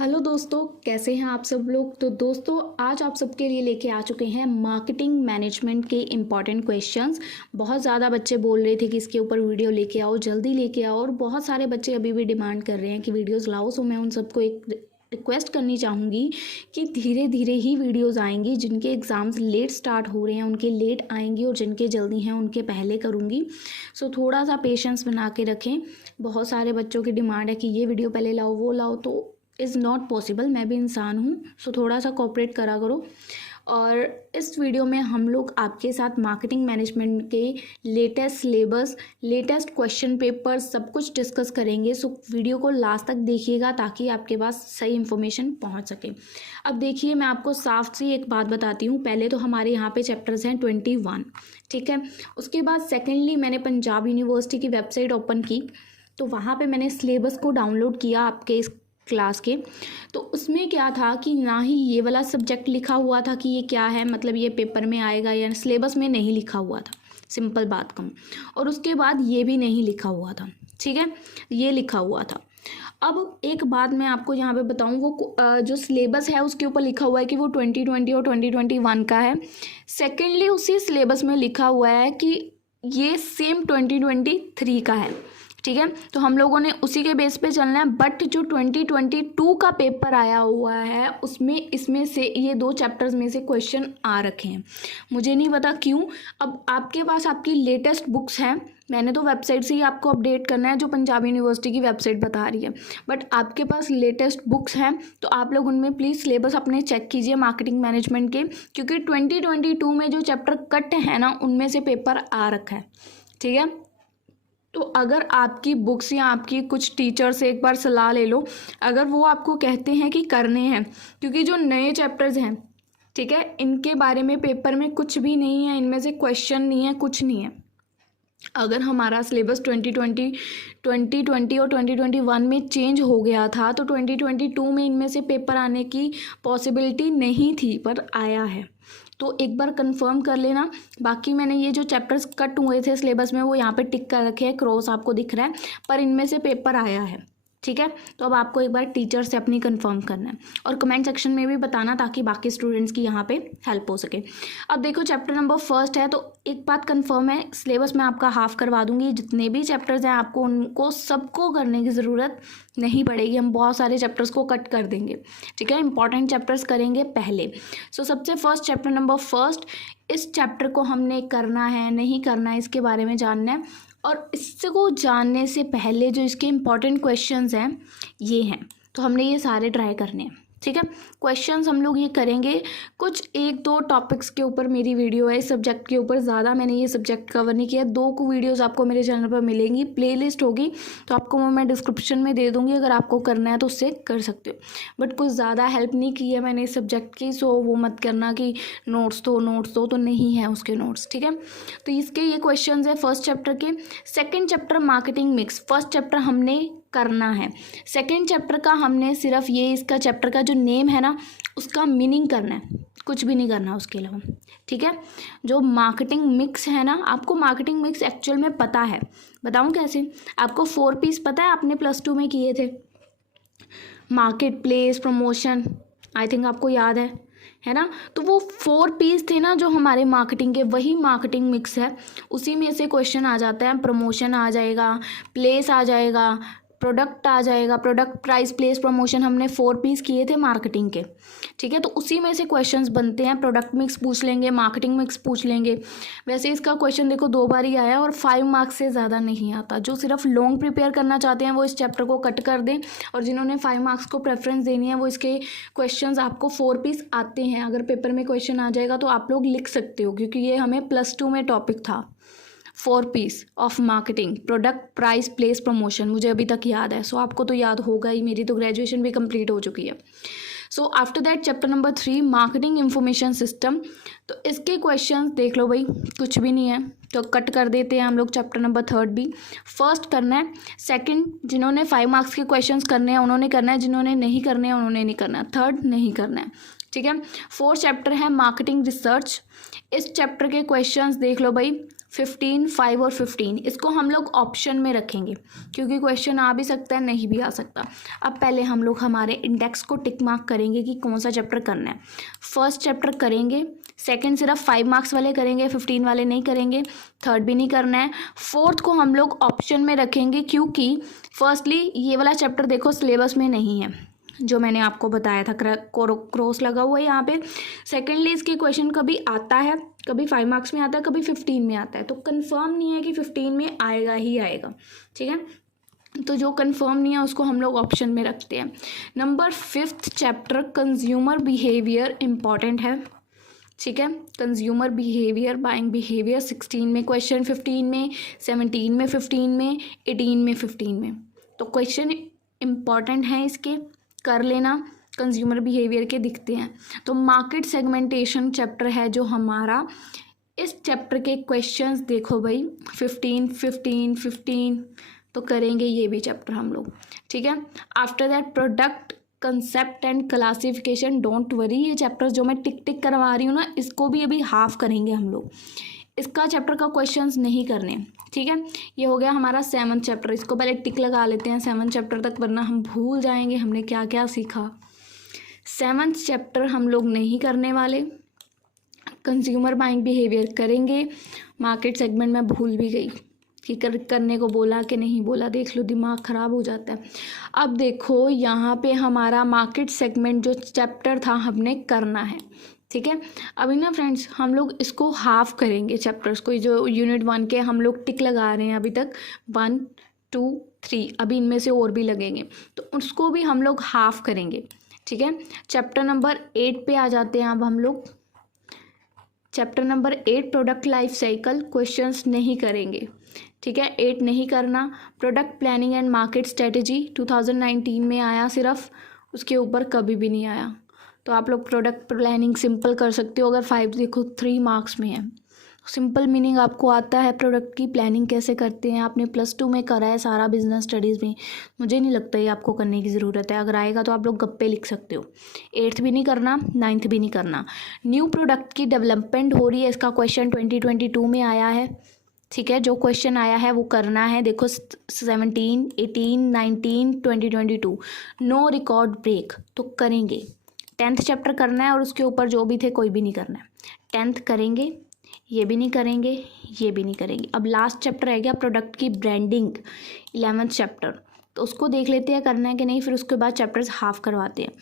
Hello दोस्तों, कैसे हैं आप सब लोग। तो दोस्तों, आज आप सबके लिए लेके आ चुके हैं मार्केटिंग मैनेजमेंट के इम्पॉर्टेंट क्वेश्चंस। बहुत ज़्यादा बच्चे बोल रहे थे कि इसके ऊपर वीडियो लेके आओ, जल्दी लेके आओ, और बहुत सारे बच्चे अभी भी डिमांड कर रहे हैं कि वीडियोस लाओ। सो मैं उन सबको एक रिक्वेस्ट करनी चाहूँगी कि धीरे धीरे ही वीडियोस आएंगी। जिनके एग्ज़ाम्स लेट स्टार्ट हो रहे हैं उनके लेट आएंगी, और जिनके जल्दी हैं उनके पहले करूँगी। सो थोड़ा सा पेशेंस बना के रखें। बहुत सारे बच्चों की डिमांड है कि ये वीडियो पहले लाओ, वो लाओ, तो इज़ नॉट पॉसिबल। मैं भी इंसान हूँ, सो थोड़ा सा कोऑपरेट करा करो। और इस वीडियो में हम लोग आपके साथ मार्केटिंग मैनेजमेंट के latest syllabus, latest question paper सब कुछ डिस्कस करेंगे। सो वीडियो को लास्ट तक देखिएगा ताकि आपके पास सही इन्फॉर्मेशन पहुंच सके। अब देखिए, मैं आपको साफ सी एक बात बताती हूँ। पहले तो हमारे यहाँ पे चैप्टर्स हैं 21, ठीक है। उसके बाद सेकेंडली मैंने पंजाब यूनिवर्सिटी की वेबसाइट ओपन की, तो वहाँ पर मैंने सिलेबस को डाउनलोड किया आपके इस क्लास के। तो उसमें क्या था कि ना ही ये वाला सब्जेक्ट लिखा हुआ था कि ये क्या है, मतलब ये पेपर में आएगा, या सिलेबस में नहीं लिखा हुआ था, सिंपल बात कहूँ। और उसके बाद ये भी नहीं लिखा हुआ था, ठीक है, ये लिखा हुआ था। अब एक बात मैं आपको यहाँ पे बताऊँ, वो जो सिलेबस है उसके ऊपर लिखा हुआ है कि वो 2020 और 2021 का है। सेकेंडली उसी सिलेबस में लिखा हुआ है कि ये सेम 2023 का है, ठीक है। तो हम लोगों ने उसी के बेस पे चलना है। बट जो 2022 का पेपर आया हुआ है उसमें इसमें से ये 2 चैप्टर्स में से क्वेश्चन आ रखे हैं। मुझे नहीं पता क्यों। अब आपके पास आपकी लेटेस्ट बुक्स हैं, मैंने तो वेबसाइट से ही आपको अपडेट करना है जो पंजाब यूनिवर्सिटी की वेबसाइट बता रही है। बट आपके पास लेटेस्ट बुक्स हैं तो आप लोग उनमें प्लीज़ सिलेबस अपने चेक कीजिए मार्केटिंग मैनेजमेंट के, क्योंकि 2022 में जो चैप्टर कट है ना उनमें से पेपर आ रखा है, ठीक है। तो अगर आपकी बुक्स या आपकी कुछ टीचर से एक बार सलाह ले लो, अगर वो आपको कहते हैं कि करने हैं, क्योंकि जो नए चैप्टर्स हैं, ठीक है, इनके बारे में पेपर में कुछ भी नहीं है, इनमें से क्वेश्चन नहीं है, कुछ नहीं है। अगर हमारा सिलेबस 2020 और 2021 में चेंज हो गया था तो 2022 में इनमें से पेपर आने की पॉसिबिलिटी नहीं थी, पर आया है। तो एक बार कंफर्म कर लेना। बाकी मैंने ये जो चैप्टर्स कट हुए थे सिलेबस में वो यहाँ पे टिक कर रखे हैं, क्रॉस आपको दिख रहा है, पर इनमें से पेपर आया है, ठीक है। तो अब आपको एक बार टीचर से अपनी कंफर्म करना है और कमेंट सेक्शन में भी बताना ताकि बाकी स्टूडेंट्स की यहाँ पे हेल्प हो सके। अब देखो, चैप्टर नंबर 1 है, तो एक बात कंफर्म है, सिलेबस में आपका हाफ करवा दूंगी। जितने भी चैप्टर्स हैं आपको उनको सबको करने की ज़रूरत नहीं पड़ेगी। हम बहुत सारे चैप्टर्स को कट कर देंगे, ठीक है। इंपॉर्टेंट चैप्टर्स करेंगे पहले। सो सबसे फर्स्ट चैप्टर नंबर 1, इस चैप्टर को हमने करना है नहीं करना है इसके बारे में जानना है। और इसको जानने से पहले जो इसके इम्पॉर्टेंट क्वेश्चंस हैं ये हैं, तो हमने ये सारे ट्राई करने हैं, ठीक है। क्वेश्चंस हम लोग ये करेंगे। कुछ 1-2 टॉपिक्स के ऊपर मेरी वीडियो है, इस सब्जेक्ट के ऊपर ज़्यादा मैंने ये सब्जेक्ट कवर नहीं किया। 2 वीडियोस आपको मेरे चैनल पर मिलेंगी, प्लेलिस्ट होगी, तो आपको मैं डिस्क्रिप्शन में दे दूँगी। अगर आपको करना है तो उससे कर सकते हो। बट कुछ ज़्यादा हेल्प नहीं की है मैंने इस सब्जेक्ट की, सो वो मत करना कि नोट्स दो, तो नहीं है उसके नोट्स, ठीक है। तो इसके ये क्वेश्चन है फर्स्ट चैप्टर के। Second chapter marketing mix, first chapter हमने करना है। सेकेंड चैप्टर का हमने सिर्फ ये इसका चैप्टर का जो नेम है ना उसका मीनिंग करना है, कुछ भी नहीं करना उसके अलावा, ठीक है। जो मार्केटिंग मिक्स है ना, आपको मार्केटिंग मिक्स एक्चुअल में पता है, बताऊं कैसे। आपको 4 पीस पता है, आपने +2 में किए थे, market place, promotion, I think आपको याद है ना। तो वो 4 पीस थे ना जो हमारे मार्केटिंग के, वही मार्केटिंग मिक्स है। उसी में से क्वेश्चन आ जाता है, प्रमोशन आ जाएगा, प्लेस आ जाएगा, प्रोडक्ट आ जाएगा, प्रोडक्ट, प्राइस, प्लेस, प्रमोशन, हमने 4 पीस किए थे मार्केटिंग के, ठीक है। तो उसी में से क्वेश्चंस बनते हैं। प्रोडक्ट मिक्स पूछ लेंगे, मार्केटिंग मिक्स पूछ लेंगे। वैसे इसका क्वेश्चन देखो 2 बार ही आया और 5 मार्क्स से ज़्यादा नहीं आता। जो सिर्फ लॉन्ग प्रिपेयर करना चाहते हैं वो इस चैप्टर को कट कर दें, और जिन्होंने 5 मार्क्स को प्रेफरेंस देनी है वो इसके क्वेश्चन आपको 4 पीस आते हैं। अगर पेपर में क्वेश्चन आ जाएगा तो आप लोग लिख सकते हो, क्योंकि ये हमें +2 में टॉपिक था। 4 P's of marketing, product, price, place, promotion, मुझे अभी तक याद है। सो आपको तो याद होगा ही, मेरी तो ग्रेजुएशन भी कंप्लीट हो चुकी है। So after that chapter number 3 marketing information system. तो इसके क्वेश्चंस देख लो भाई, कुछ भी नहीं है तो कट कर देते हैं हम लोग। चैप्टर नंबर 3 भी फर्स्ट करना है। सेकंड, जिन्होंने 5 मार्क्स के क्वेश्चंस करने हैं उन्होंने करना है, जिन्होंने नहीं करने हैं उन्होंने नहीं करना है। थर्ड नहीं करना है, ठीक है। 4th चैप्टर है मार्केटिंग रिसर्च। इस चैप्टर के क्वेश्चंस देख लो भाई, 15, 5 और 15 इसको हम लोग ऑप्शन में रखेंगे क्योंकि क्वेश्चन आ भी सकता है, नहीं भी आ सकता। अब पहले हम लोग हमारे इंडेक्स को टिक मार्क करेंगे कि कौन सा चैप्टर करना है। फर्स्ट चैप्टर करेंगे, सेकंड सिर्फ 5 मार्क्स वाले करेंगे, 15 वाले नहीं करेंगे, थर्ड भी नहीं करना है। फोर्थ को हम लोग ऑप्शन में रखेंगे क्योंकि फर्स्टली ये वाला चैप्टर देखो सिलेबस में नहीं है, जो मैंने आपको बताया था, क्रॉस लगा हुआ है यहाँ पे। सेकेंडली इसके क्वेश्चन कभी आता है, कभी 5 मार्क्स में आता है, कभी 15 में आता है, तो कंफर्म नहीं है कि 15 में आएगा ही आएगा, ठीक है। तो जो कंफर्म नहीं है उसको हम लोग ऑप्शन में रखते हैं। Number 5th chapter consumer behaviour important है, ठीक है। कंज्यूमर बिहेवियर, बाइंग बिहेवियर 16 में क्वेश्चन, 15 में, 17 में, 15 में, 18 में, 15 में, तो क्वेश्चन इम्पॉर्टेंट है, इसके कर लेना। कंज्यूमर बिहेवियर के दिखते हैं। तो मार्केट सेगमेंटेशन चैप्टर है जो हमारा, इस चैप्टर के क्वेश्चंस देखो भाई 15, 15, 15 तो करेंगे ये भी चैप्टर हम लोग, ठीक है। After that product concept and classification, don't worry, ये चैप्टर्स जो मैं टिक टिक करवा रही हूँ ना, इसको भी अभी हाफ करेंगे हम लोग, इसका चैप्टर का क्वेश्चंस नहीं करने, ठीक है। ये हो गया हमारा 7th चैप्टर, इसको पहले टिक लगा लेते हैं 7th चैप्टर तक, वरना हम भूल जाएंगे हमने क्या क्या सीखा। 7th चैप्टर हम लोग नहीं करने वाले, कंज्यूमर बाइंग बिहेवियर करेंगे। मार्केट सेगमेंट में भूल भी गई कि करने को बोला कि नहीं बोला, देख लो दिमाग ख़राब हो जाता है। अब देखो यहाँ पे हमारा मार्केट सेगमेंट जो चैप्टर था हमने करना है, ठीक है। अभी ना फ्रेंड्स हम लोग इसको हाफ करेंगे चैप्टर्स को, जो यूनिट 1 के हम लोग टिक लगा रहे हैं अभी तक, 1, 2, 3, अभी इनमें से और भी लगेंगे, तो उसको भी हम लोग हाफ करेंगे, ठीक है। चैप्टर नंबर 8 पे आ जाते हैं अब हम लोग। Chapter number 8 product life cycle, questions नहीं करेंगे, ठीक है, 8 नहीं करना। Product planning and market strategy 2019 में आया सिर्फ, उसके ऊपर कभी भी नहीं आया, तो आप लोग प्रोडक्ट प्लानिंग सिंपल कर सकते हो। अगर 5 देखो 3 मार्क्स में है, सिंपल मीनिंग आपको आता है प्रोडक्ट की प्लानिंग कैसे करते हैं, आपने +2 में करा है सारा बिजनेस स्टडीज़ में, मुझे नहीं लगता ये आपको करने की ज़रूरत है, अगर आएगा तो आप लोग गप्पे लिख सकते हो। 8th भी नहीं करना, 9th भी नहीं करना। न्यू प्रोडक्ट की डेवलपमेंट हो रही है, इसका क्वेश्चन 2022 में आया है, ठीक है। जो क्वेश्चन आया है वो करना है, देखो 17, 18, 19, 2022, नो रिकॉर्ड ब्रेक, तो करेंगे। 10th चैप्टर करना है और उसके ऊपर जो भी थे कोई भी नहीं करना है। 10th करेंगे, ये भी नहीं करेंगे, ये भी नहीं करेंगे। अब लास्ट चैप्टर रह गया प्रोडक्ट की ब्रांडिंग, 11th चैप्टर, तो उसको देख लेते हैं करना है कि नहीं, फिर उसके बाद चैप्टर्स हाफ करवाते हैं।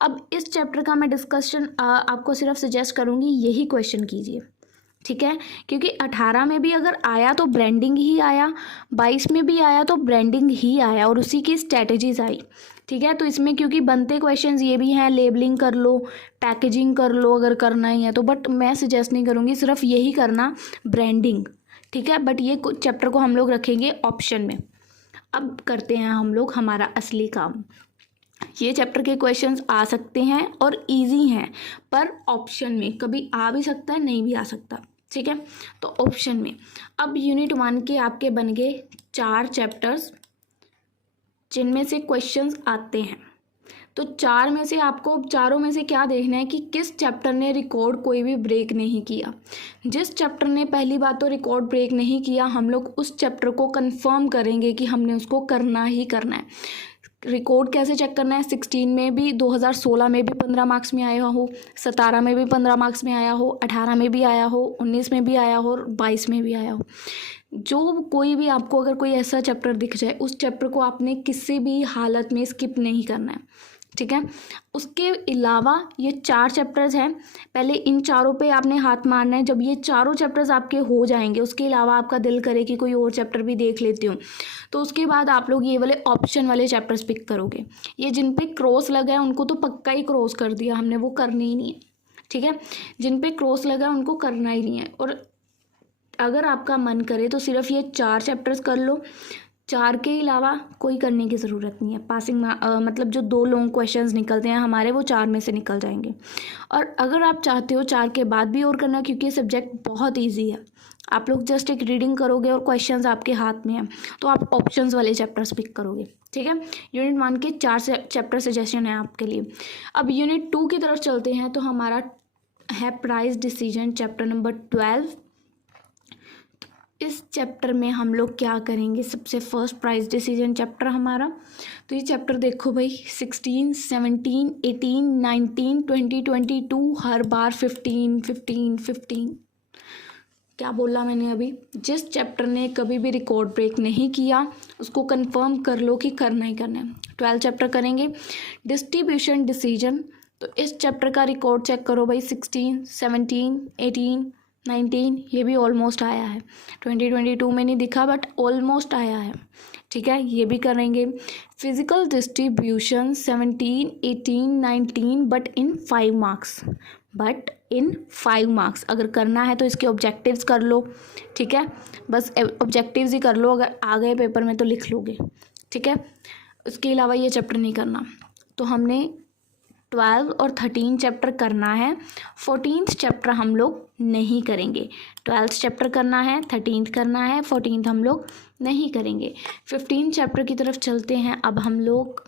अब इस चैप्टर का मैं डिस्कशन आपको सिर्फ सजेस्ट करूँगी, यही क्वेश्चन कीजिए, ठीक है, क्योंकि 18 में भी अगर आया तो ब्रांडिंग ही आया, 22 में भी आया तो ब्रांडिंग ही आया और उसी की स्ट्रैटेजीज आई, ठीक है। तो इसमें क्योंकि बनते क्वेश्चंस ये भी हैं, लेबलिंग कर लो, पैकेजिंग कर लो अगर करना ही है तो, बट मैं सजेस्ट नहीं करूँगी, सिर्फ यही करना ब्रांडिंग, ठीक है। बट ये चैप्टर को हम लोग रखेंगे ऑप्शन में। अब करते हैं हम लोग हमारा असली काम। ये चैप्टर के क्वेश्चंस आ सकते हैं और इजी हैं, पर ऑप्शन में कभी आ भी सकता है, नहीं भी आ सकता, ठीक है, तो ऑप्शन में। अब यूनिट 1 के आपके बन गए 4 चैप्टर्स जिनमें से क्वेश्चंस आते हैं, तो 4 में से आपको चारों में से क्या देखना है कि किस चैप्टर ने रिकॉर्ड कोई भी ब्रेक नहीं किया। जिस चैप्टर ने पहली बात तो रिकॉर्ड ब्रेक नहीं किया, हम लोग उस चैप्टर को कंफर्म करेंगे कि हमने उसको करना ही करना है। रिकॉर्ड कैसे चेक करना है, 16 में भी, 2016 में भी 15 मार्क्स में आया हो, 17 में भी 15 मार्क्स में आया हो, 18 में भी आया हो, 19 में भी आया हो और 22 में भी आया हो। जो कोई भी आपको अगर कोई ऐसा चैप्टर दिख जाए, उस चैप्टर को आपने किसी भी हालत में स्किप नहीं करना है, ठीक है। उसके अलावा ये 4 चैप्टर्स हैं, पहले इन चारों पे आपने हाथ मारना है। जब ये चारों चैप्टर्स आपके हो जाएंगे, उसके अलावा आपका दिल करे कि कोई और चैप्टर भी देख लेती हूँ, तो उसके बाद आप लोग ये वाले ऑप्शन वाले चैप्टर्स पिक करोगे। ये जिन पे क्रॉस लगा है उनको तो पक्का ही क्रॉस कर दिया हमने, वो करनी ही नहीं है, ठीक है। जिन पे क्रॉस लगा है उनको करना ही नहीं है। और अगर आपका मन करे तो सिर्फ ये 4 चैप्टर्स कर लो, 4 के अलावा कोई करने की ज़रूरत नहीं है। पासिंग मतलब जो 2 लॉन्ग क्वेश्चंस निकलते हैं हमारे, वो 4 में से निकल जाएंगे। और अगर आप चाहते हो 4 के बाद भी और करना, क्योंकि ये सब्जेक्ट बहुत ईजी है, आप लोग जस्ट एक रीडिंग करोगे और क्वेश्चंस आपके हाथ में है, तो आप ऑप्शंस वाले चैप्टर्स पिक करोगे, ठीक है। यूनिट 1 के 4 चैप्टर सजेशन है आपके लिए। अब यूनिट 2 की तरफ चलते हैं, तो हमारा है प्राइस डिसीजन, चैप्टर नंबर 12। इस चैप्टर में हम लोग क्या करेंगे, सबसे फर्स्ट प्राइस डिसीजन चैप्टर हमारा। तो ये चैप्टर देखो भाई, 16, 17, 18, 19, 20, 22, हर बार 15, 15, 15। क्या बोला मैंने अभी, जिस चैप्टर ने कभी भी रिकॉर्ड ब्रेक नहीं किया उसको कंफर्म कर लो कि करना ही करना है। 12 चैप्टर करेंगे, डिस्ट्रीब्यूशन डिसीजन। तो इस चैप्टर का रिकॉर्ड चेक करो भाई, 16, 17, 18, 19, ये भी ऑलमोस्ट आया है। 2022 में नहीं दिखा बट ऑलमोस्ट आया है, ठीक है, ये भी करेंगे। Physical distribution 17, 18, 19 but in 5 marks, but in 5 marks. अगर करना है तो इसके ऑब्जेक्टिव्स कर लो, ठीक है, बस ऑब्जेक्टिव्स ही कर लो, अगर आ गए पेपर में तो लिख लोगे, ठीक है। उसके अलावा ये चैप्टर नहीं करना। तो हमने 12 और 13 चैप्टर करना है, 14th चैप्टर हम लोग नहीं करेंगे। 12th चैप्टर करना है, 13th करना है, 14th हम लोग नहीं करेंगे। 15 चैप्टर की तरफ चलते हैं अब हम लोग।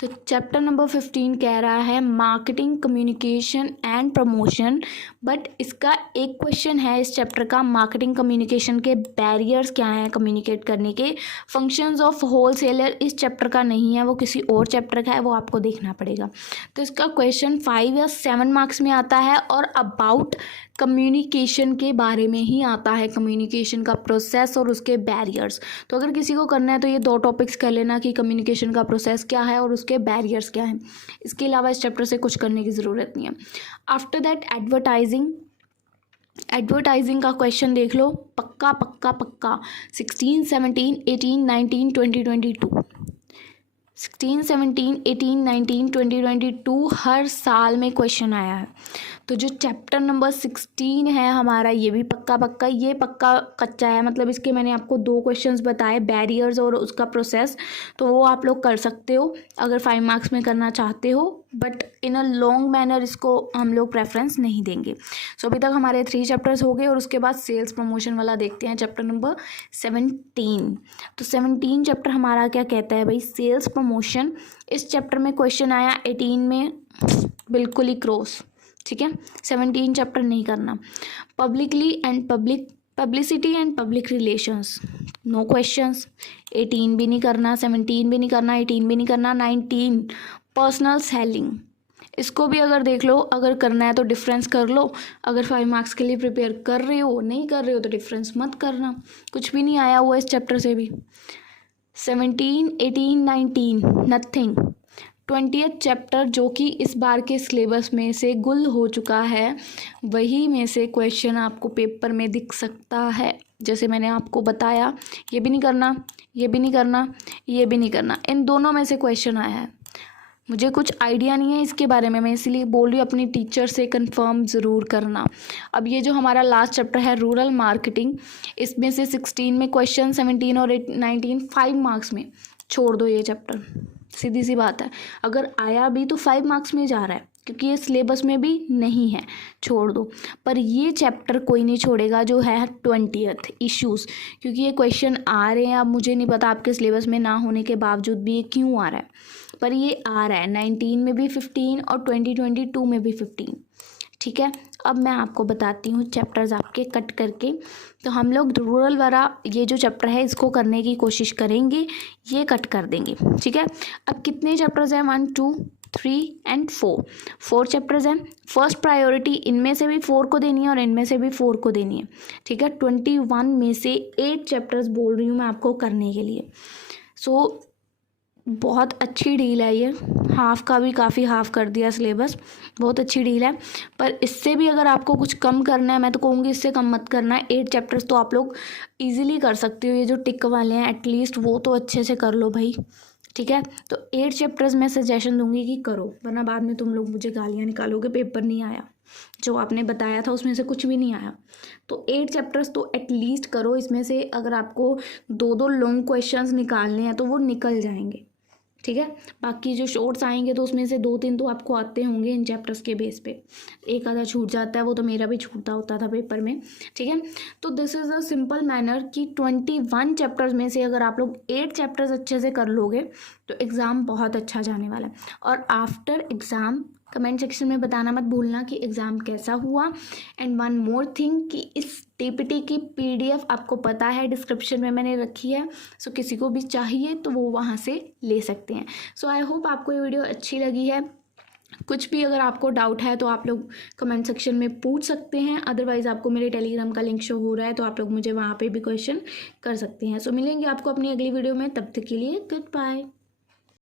तो चैप्टर नंबर 15 कह रहा है marketing, communication and promotion. But इसका एक क्वेश्चन है इस चैप्टर का, मार्केटिंग कम्युनिकेशन के बैरियर्स क्या हैं कम्युनिकेट करने के, फंक्शंस ऑफ होलसेलर इस चैप्टर का नहीं है, वो किसी और चैप्टर का है, वो आपको देखना पड़ेगा। तो इसका क्वेश्चन 5 या 7 मार्क्स में आता है और अबाउट कम्युनिकेशन के बारे में ही आता है, कम्युनिकेशन का प्रोसेस और उसके बैरियर्स। तो अगर किसी को करना है तो ये 2 टॉपिक्स कर लेना कि कम्युनिकेशन का प्रोसेस क्या है और उसके बैरियर्स क्या हैं। इसके अलावा इस चैप्टर से कुछ करने की ज़रूरत नहीं है। आफ्टर दैट एडवर्टाइजिंग का क्वेश्चन देख लो, पक्का पक्का पक्का 16, 17, 18, 19, 2022, 16, 17, 18, 19, 2022 हर साल में क्वेश्चन आया है। तो जो चैप्टर नंबर 16 है हमारा, ये भी पक्का पक्का, ये पक्का कच्चा है, मतलब इसके मैंने आपको 2 क्वेश्चंस बताए, बैरियर्स और उसका प्रोसेस, तो वो आप लोग कर सकते हो अगर 5 मार्क्स में करना चाहते हो, but in a long manner इसको हम लोग प्रेफरेंस नहीं देंगे। सो अभी तक हमारे 3 चैप्टर्स हो गए और उसके बाद सेल्स प्रमोशन वाला देखते हैं, चैप्टर नंबर 17। तो 17 चैप्टर हमारा क्या कहता है भाई, सेल्स प्रमोशन। इस चैप्टर में क्वेश्चन आया 18 में, बिल्कुल ही क्रॉस, ठीक है, 17 चैप्टर नहीं करना। Publicity and public relations, no questions, 18 भी नहीं करना, 17 भी नहीं करना, 18 भी नहीं करना। 19 पर्सनल सेलिंग, इसको भी अगर देख लो, अगर करना है तो डिफरेंस कर लो, अगर 5 मार्क्स के लिए प्रिपेयर कर रहे हो, नहीं कर रहे हो तो डिफरेंस मत करना, कुछ भी नहीं आया हुआ इस चैप्टर से भी। 17, 18, 19 नथिंग। 20th चैप्टर जो कि इस बार के सिलेबस में से गुल हो चुका है, वही में से क्वेश्चन आपको पेपर में दिख सकता है। जैसे मैंने आपको बताया, ये भी नहीं करना, ये भी नहीं करना, ये भी नहीं करना, इन दोनों में से क्वेश्चन आया है। मुझे कुछ आइडिया नहीं है इसके बारे में, मैं इसलिए बोल रही हूँ, अपनी टीचर से कंफर्म ज़रूर करना। अब ये जो हमारा लास्ट चैप्टर है रूरल मार्केटिंग, इसमें से 16 में क्वेश्चन, 17 और 19 5 मार्क्स में, छोड़ दो ये चैप्टर, सीधी सी बात है। अगर आया भी तो 5 मार्क्स में जा रहा है, क्योंकि ये सिलेबस में भी नहीं है, छोड़ दो। पर ये चैप्टर कोई नहीं छोड़ेगा जो है 20th इश्यूज़, क्योंकि ये क्वेश्चन आ रहे हैं। अब मुझे नहीं पता आपके सिलेबस में ना होने के बावजूद भी ये क्यों आ रहा है, पर ये आ रहा है। 19 में भी 15 और 2022 में भी 15, ठीक है। अब मैं आपको बताती हूँ चैप्टर्स आपके कट करके। तो हम लोग रूरल वाला ये जो चैप्टर है इसको करने की कोशिश करेंगे, ये कट कर देंगे, ठीक है। अब कितने चैप्टर्स हैं, 1, 2, 3 एंड 4 चैप्टर्स हैं। फर्स्ट प्रायोरिटी इनमें से भी 4 को देनी है और इनमें से भी 4 को देनी है, ठीक है। 21 में से 8 चैप्टर्स बोल रही हूँ मैं आपको करने के लिए। सो बहुत अच्छी डील है ये, हाफ का भी काफ़ी हाफ कर दिया सिलेबस, बहुत अच्छी डील है। पर इससे भी अगर आपको कुछ कम करना है, मैं तो कहूँगी इससे कम मत करना है। 8 चैप्टर्स तो आप लोग इजीली कर सकते हो, ये जो टिक वाले हैं एटलीस्ट वो तो अच्छे से कर लो भाई, ठीक है। तो 8 चैप्टर्स मैं सजेशन दूंगी कि करो, वरना बाद में तुम लोग मुझे गालियाँ निकालोगे, पेपर नहीं आया, जो आपने बताया था उसमें से कुछ भी नहीं आया। तो 8 चैप्टर्स तो एटलीस्ट करो। इसमें से अगर आपको 2-2 लॉन्ग क्वेश्चंस निकालने हैं तो वो निकल जाएंगे, ठीक है। बाकी जो शॉर्ट्स आएंगे तो उसमें से 2-3 तो आपको आते होंगे इन चैप्टर्स के बेस पे, एक आधा छूट जाता है, वो तो मेरा भी छूटता होता था पेपर में, ठीक है। तो this is a simple manner कि 21 चैप्टर्स में से अगर आप लोग 8 चैप्टर्स अच्छे से कर लोगे तो एग्ज़ाम बहुत अच्छा जाने वाला है। और आफ्टर एग्ज़ाम कमेंट सेक्शन में बताना मत भूलना कि एग्ज़ाम कैसा हुआ। एंड वन मोर थिंग कि इस टीपीटी की पीडीएफ आपको पता है डिस्क्रिप्शन में मैंने रखी है, सो किसी को भी चाहिए तो वो वहाँ से ले सकते हैं। सो आई होप आपको ये वीडियो अच्छी लगी है। कुछ भी अगर आपको डाउट है तो आप लोग कमेंट सेक्शन में पूछ सकते हैं, अदरवाइज़ आपको मेरे टेलीग्राम का लिंक शो हो रहा है तो आप लोग मुझे वहाँ पे भी क्वेश्चन कर सकते हैं। सो मिलेंगे आपको अपनी अगली वीडियो में, तब तक के लिए गुड बाय।